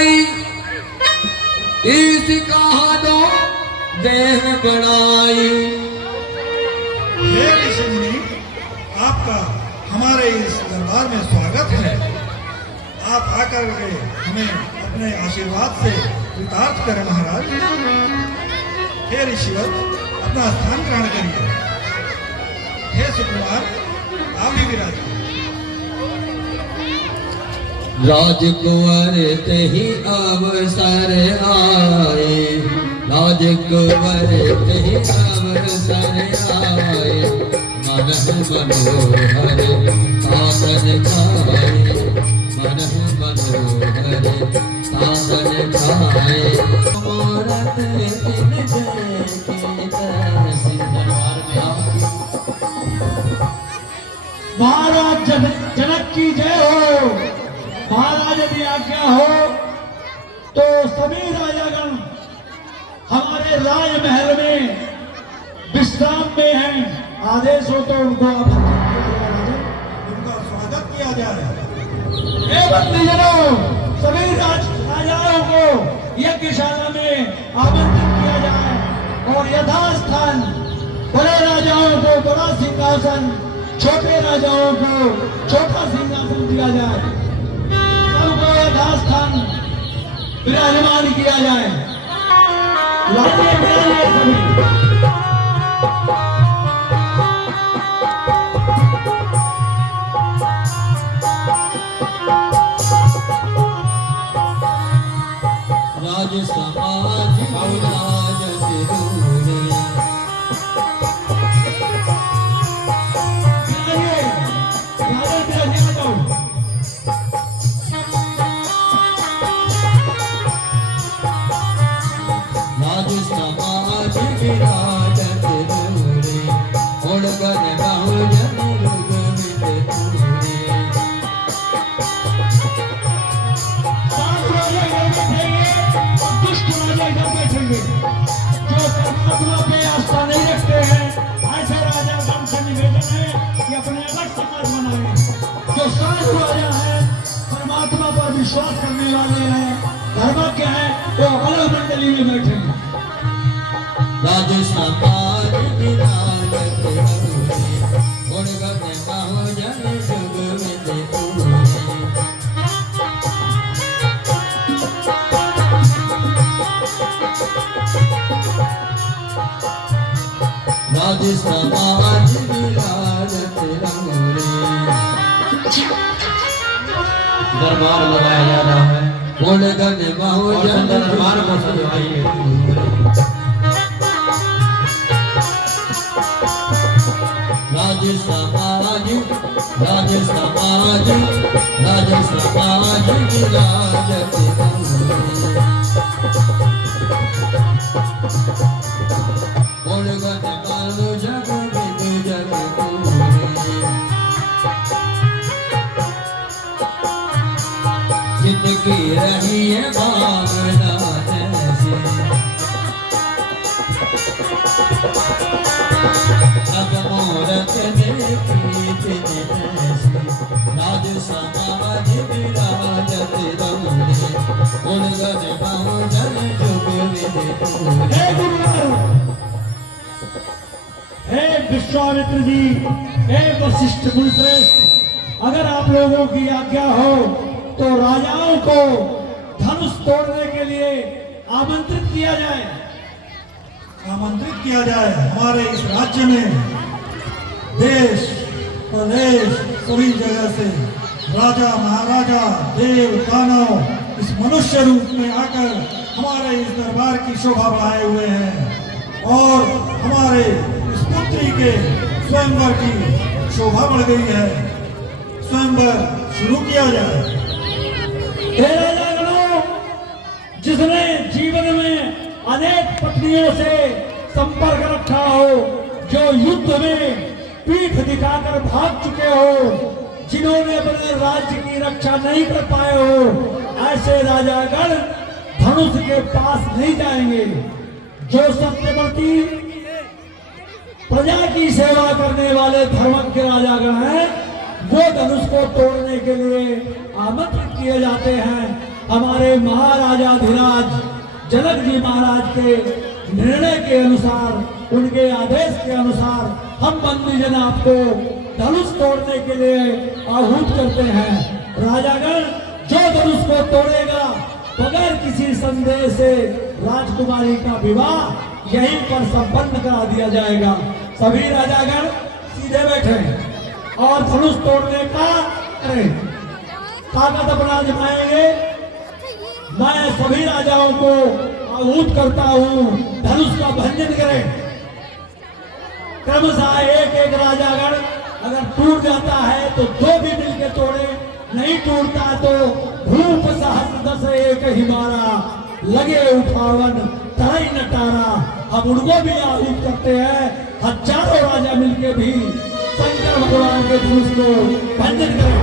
आई, इसका दो देह बनाई। हे ऋषि मुनि, आपका हमारे इस दरबार में स्वागत है। आप आकर के हमें अपने आशीर्वाद से कृतार्थ करें महाराज। हे ऋषिवर, अपना स्थान ग्रहण करिए। हे सुकुमार, आप भी विराजिए। राजकुंवर तेहि अवसर आए, राजकुंवर तेहि अवसर आए। मन मनोहर आसन छाए, मन मनोहर आसन छाए। मूरत दिन देखी तैसी दरबार में आए। महाराज जनक की जय हो। महाराज यदि आज्ञा हो तो सभी राजागण हमारे राजमहल में विश्राम में हैं। आदेश हो तो उनको उनका स्वागत किया जाए। एवं निजनों, सभी राजाओं को यज्ञशाला में आमंत्रित किया जाए और यथास्थान बड़े राजाओं को बड़ा सिंहासन, छोटे राजाओं को छोटा सिंहासन दिया जाए। सबको यथास्थान विराजमान किया जाए। सभी राज समाज राज सिरूरे। राज समाज विराजत दूरे, उड़गन बहुजन रुगमित पूरे। दुष्ट राजा इधर बैठेंगे, जो परमात्मा पे आस्था नहीं रखते हैं। ऐसे राजा गण से निवेदन है कि अपने अलग समाज बनाए। जो साधु राजा है, परमात्मा पर विश्वास करने वाले हैं, धर्मज्ञ हैं, वो अलग मंडली में बैठेंगे। राज समाज विराजत दूरे, उड़गन बहुजन रुगमित पूरे। राज समाज विराजत दूरे। दरबार लगाया जा रहा है। उड़गन बहुजन दरबार को सजवाइए। राज समाज, राज समाज, राज समाज विराजत दूरे। उड़गन बहुजन विराजत दूरे। जिनकी रही है भावना ऐसी, सब मूरत देखी तिन ऐसी। राज समाज विराजत दूरे, उड़गन बहुजन रुगमित पूरे। हे गुरुदेव, हे विश्वामित्र जी, हे वशिष्ठ मुनिश्रेष्ठ, अगर आप लोगों की आज्ञा हो तो राजाओं को धनुष तोड़ने के लिए आमंत्रित किया जाए। आमंत्रित किया जाए। हमारे इस राज्य में देश प्रदेश सभी जगह से राजा महाराजा देव दानव इस मनुष्य रूप में आकर हमारे इस दरबार की शोभा बढ़ाए हुए हैं और हमारे इस पुत्री के स्वयंवर की शोभा बढ़ गई है। स्वयंवर शुरू किया जाए। जिसने जीवन में अनेक पत्नियों से संपर्क रखा हो, जो युद्ध में पीठ दिखाकर भाग चुके हो, जिन्होंने अपने राज्य की रक्षा नहीं कर पाए हो, ऐसे राजागण धनुष के पास नहीं जाएंगे। जो सत्यवती प्रजा की सेवा करने वाले धर्मज्ञ राजागण हैं, वो धनुष को तोड़ने के लिए आमंत्रित किए जाते हैं हमारे महाराजाधिराज जनक जी महाराज के निर्णय के अनुसार, उनके आदेश के अनुसार हम बंदीजन आपको धनुष तोड़ने के लिए आहूत करते हैं। राजागण, जो धनुष को तोड़ेगा बगैर किसी संदेह से राजकुमारी का विवाह यहीं पर संपन्न करा दिया जाएगा। सभी राजागण सीधे बैठे और धनुष तोड़ने का करें, ताकत अपना आजमाएंगे। मैं सभी राजाओं को आहूत करता हूं, धनुष का भंजन करें। क्रमशः एक एक राजागण अगर टूट जाता है तो दो भी मिलकर तोड़े, नहीं टूटता तो भूप सहस्र दस एक ही मारा, लगे उठावन तरई नटारा। हम उनको भी आहूत करते हैं, हजारों राजा मिलके भी शंकर भगवान के धनुष को भंजन करें।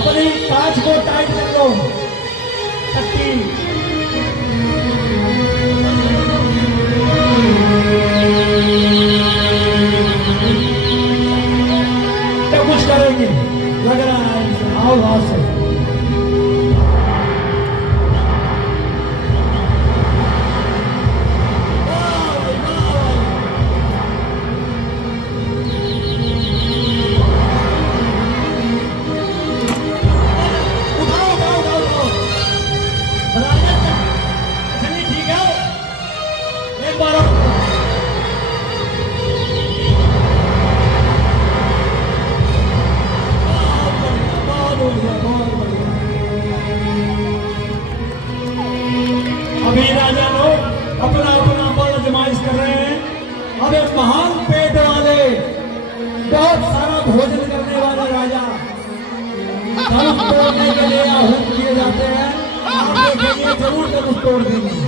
अपनी कांच को टाइट कर लो, टट्टी तो कुछ करेंगे, लग रहा है। आओ वहां से अभी राजा लोग अपना अपना बल आजमाइश कर रहे हैं। अब एक महान पेट वाले, बहुत सारा भोजन करने वाले राजा धनुष तोड़ने के लिए आहूत किए जाते हैं। आप देखेंगे जरूर धनुष तोड़ देंगे।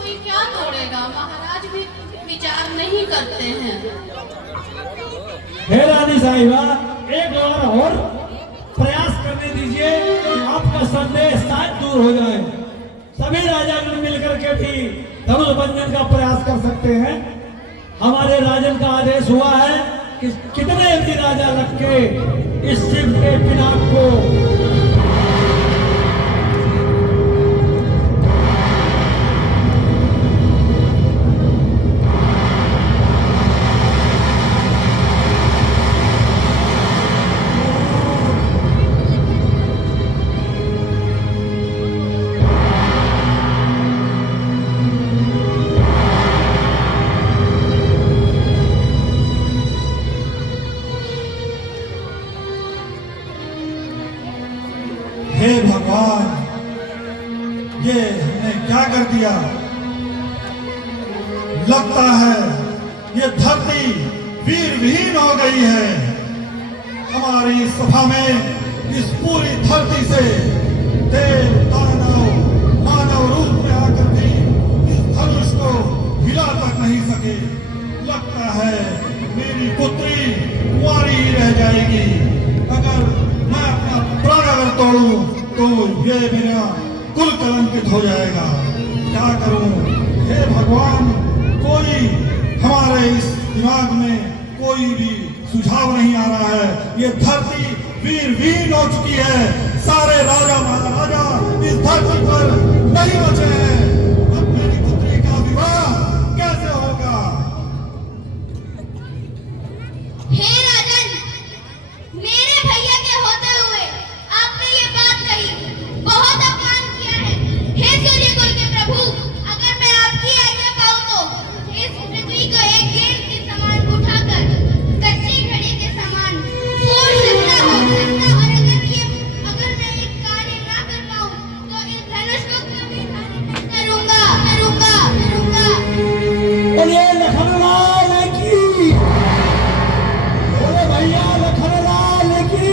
कोई क्या तोड़ेगा, महाराज भी विचार नहीं करते हैं। हे रानी साहिबा, एक बार और प्रयास करने दीजिए, आपका संदेह शायद दूर हो जाए। सभी राजागण मिलकर के भी धनुष बंधन का प्रयास कर सकते हैं। हमारे राजन का आदेश हुआ है कि कितने भी राजा लग के इस शिव के पिनाक को हे भगवान, ये हमने क्या कर दिया? लगता है ये धरती वीर विहीन हो गई है। हमारी सभा में इस पूरी धरती से देव दानव मानव रूप में आकर भी इस धनुष को हिला तक नहीं सके। लगता है मेरी पुत्री कुंवारी ही रह जाएगी। अगर मैं अपना प्राण अगर तोड़ूं तो ये मेरा कुल कलंकित हो जाएगा। क्या करूं? हे भगवान, कोई हमारे इस दिमाग में कोई भी सुझाव नहीं आ रहा है। ये धरती वीर विहीन हो चुकी है। सारे राजा महाराजा इस धरती पर नहीं बचे हैं। अब मेरी पुत्री का विवाह कैसे होगा? हे राजन, मेरे भैया के होते हुए आपने ये बात कही, बहुत अपमान किया है। हे सूर्यकुल के प्रभु, अगर मैं आपकी आज्ञा पाऊं तो इस पृथ्वी को एक गेंद के समान उठाकर कच्ची घड़ी के समान फोड़ सकता हूं। और अगर मैं एक कार्य ना कर पाऊं तो इस धनुष को कभी करूंगा करूंगा करूंगा। बोले लखनलाल की, बोले भैया लखनलाल की।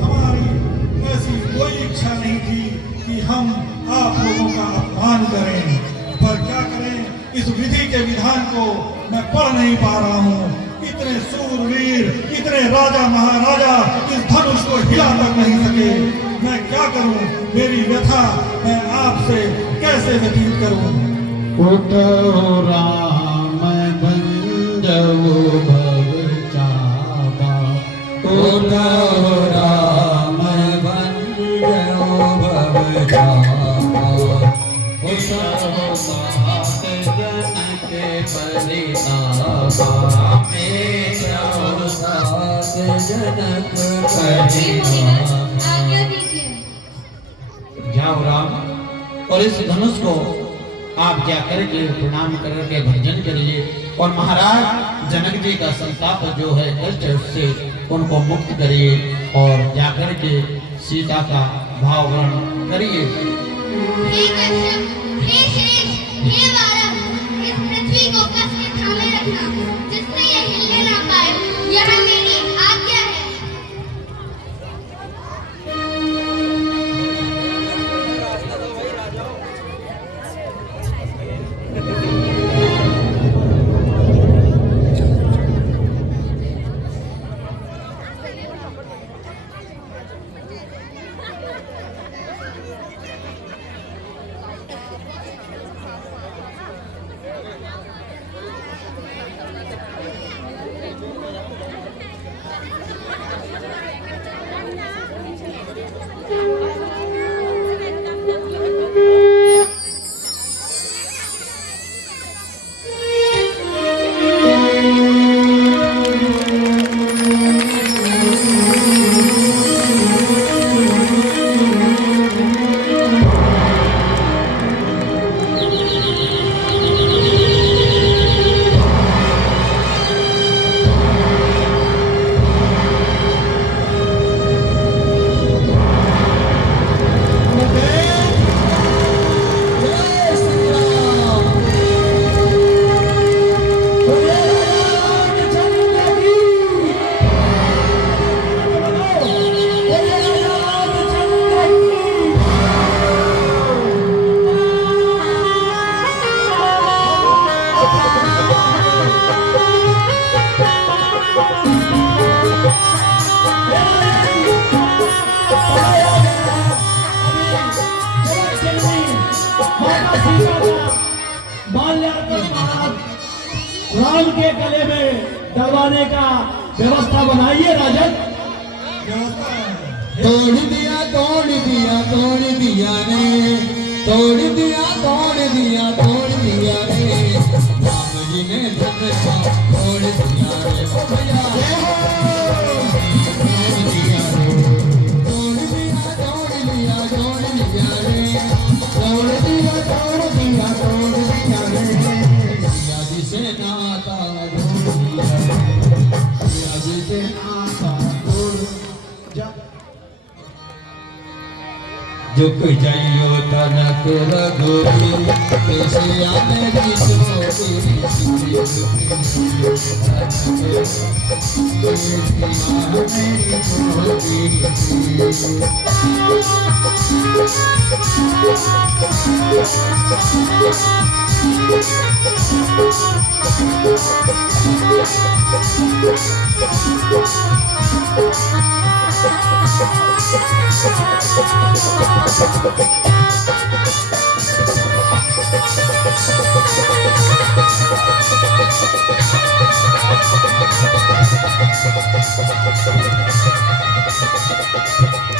हमारी ऐसी कोई इच्छा नहीं थी कि हम आप लोगों का अपमान करें, पर क्या करें, इस विधि के विधान को मैं पढ़ नहीं पा रहा हूँ। इतने सूरवीर, इतने राजा महाराजा इस धनुष को हिला तक नहीं सके। मैं क्या करूँ? मेरी व्यथा मैं आपसे कैसे व्यतीत करूँ? उठो राम भंजो भव चावा, उठो राम भंजो भव चावा, उठो सात जनक परितापा, मेरा सात जनक परितापा। आज्ञा दीजिए। जाओ राम, और इस धनुष को आप क्या करके प्रणाम करके भर्जन करिए और महाराज जनक जी का संताप जो है कष्ट है उससे उनको मुक्त करिए और जाकर के सीता का भाव ग्रहण करिए। हे कश्यप, हे शेष, हे वारा, इस पृथ्वी को कस के थामे रखना, जिससे ये हिलने ना पाए। यह मेरी आज्ञा है। माल्यार्पण महाराज राम के गले में डलवाने का व्यवस्था बनाइए राजन। व्यवस्था है। तोड़ दिया तोड़ दिया तोड़ दिया रे, तोड़ दिया तोड़ दिया तोड़ दिया रे, राम जी ने धनुषा तोड़ दिया रे। ओ भैया तोड़ दिया रे, तोड़ दिया तोड़ दिया तोड़ दिया रे, तोड़ दिया तोड़ दिया तोड़ दिया रे, सिया जी से नाता तोड़ दिया रे, सिया जी से नाता तोड़ जा। झुक जाइयो तनक रघुवीर, केसिया मेरी सोरी Thank you.